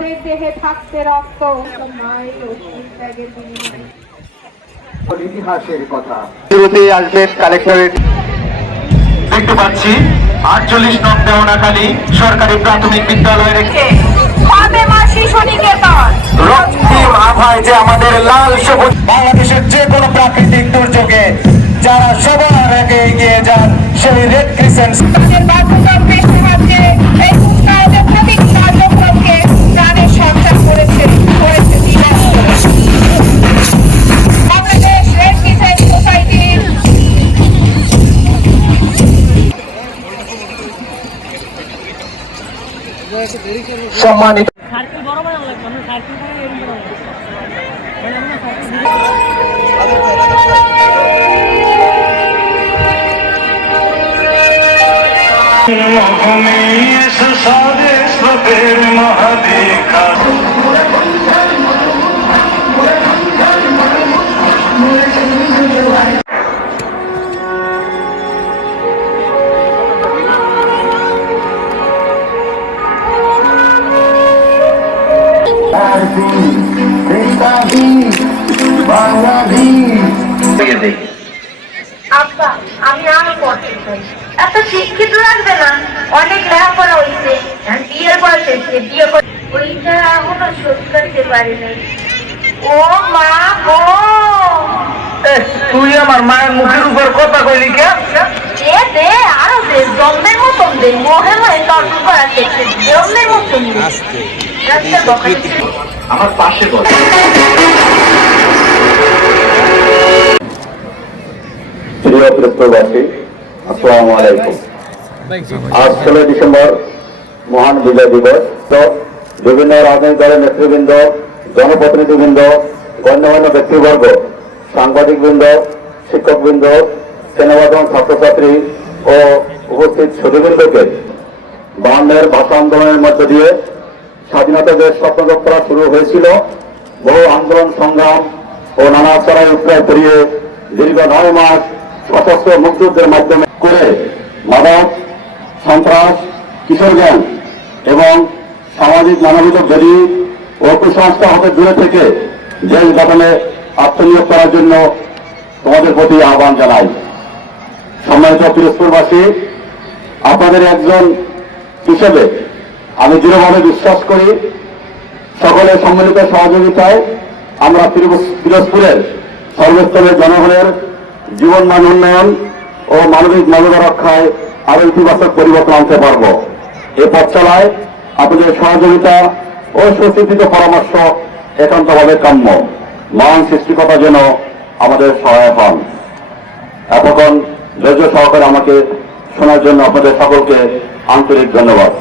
দেহে থাকতে রক্ত ইতিহাসের কথা শুরুতেই আসবেন কালেক্টরেট দেখতে পাচ্ছি 48 নং দেওয়ানাখালী সরকারি প্রাথমিক বিদ্যালয়ের রক্তিম আভায় যে আমাদের লাল সবুজ বাংলাদেশের যে কোনো প্রাকৃতিক দুর্যোগে যারা সবার আগে এগিয়ে যান সেই রেড ক্রিসেন্ট সম্মানিত মহাদেখা আব্বা আমি আরো পড়তে চাই। এত শিক্ষিত লাগবে না, অনেক লেখাপড়া হয়েছে, বিয়ের বয়স হয়েছে, বিয়ে করে ওইটা এখনো শোধ করতে পারি নাই। ও মা গো, তুই আমার মায়ের মুখের উপর কথা কইলি কে? দে আরো দে, জন্মের মতন দে, মোহে মোহে তর্ক করা দেখছে, জন্মের মতন দে। আমার পাশে বল। প্রিয় প্রবাসী, আসসালামু আলাইকুম। আজ 16 ডিসেম্বর মহান বিজয় দিবস। তো বিভিন্ন রাজনৈতিক দলের নেতৃবৃন্দ, জনপ্রতিনিধিবৃন্দ, গণ্যমান্য ব্যক্তিবর্গ, সাংবাদিকবৃন্দ, শিক্ষকবৃন্দ, সেনাবাদন ছাত্রছাত্রী ও উপস্থিত সুধীবৃন্দকে 52-এর ভাষা আন্দোলনের মধ্য দিয়ে স্বাধীনতা দেশ স্বপ্নযাত্রা শুরু হয়েছিল। বহু আন্দোলন সংগ্রাম ও নানা চড়াই উৎরাই পেরিয়ে দীর্ঘ 9 মাস সশস্ত্র মুক্তিযুদ্ধের মাধ্যমে করে মাদক, সন্ত্রাস, কিশোর গ্যাং এবং সামাজিক মানবিক বিরোধী ও কুসংস্কার হতে দূরে থেকে দেশ গঠনে আত্মনিয়োগ করার জন্য তোমাদের প্রতি আহ্বান জানাই। সম্মানিত পিরোজপুরবাসী, আপনাদের একজন হিসেবে আমি দৃঢ়ভাবে বিশ্বাস করি সকলের সম্মিলিত সহযোগিতায় আমরা পিরোজপুরের সর্বস্তরের জনগণের জীবনমান উন্নয়ন ও মানবিক মর্যাদা রক্ষায় আরো ইতিবাচক পরিবর্তন আনতে পারব। এ পথ চলায় আপনাদের সহযোগিতা ও সুচিন্তিত পরামর্শ একান্তভাবে কাম্য। মহান সৃষ্টিকর্তা যেন আমাদের সহায় হন। এতক্ষণ ধৈর্য সহকারে আমাকে শোনার জন্য আপনাদের সকলকে আন্তরিক ধন্যবাদ।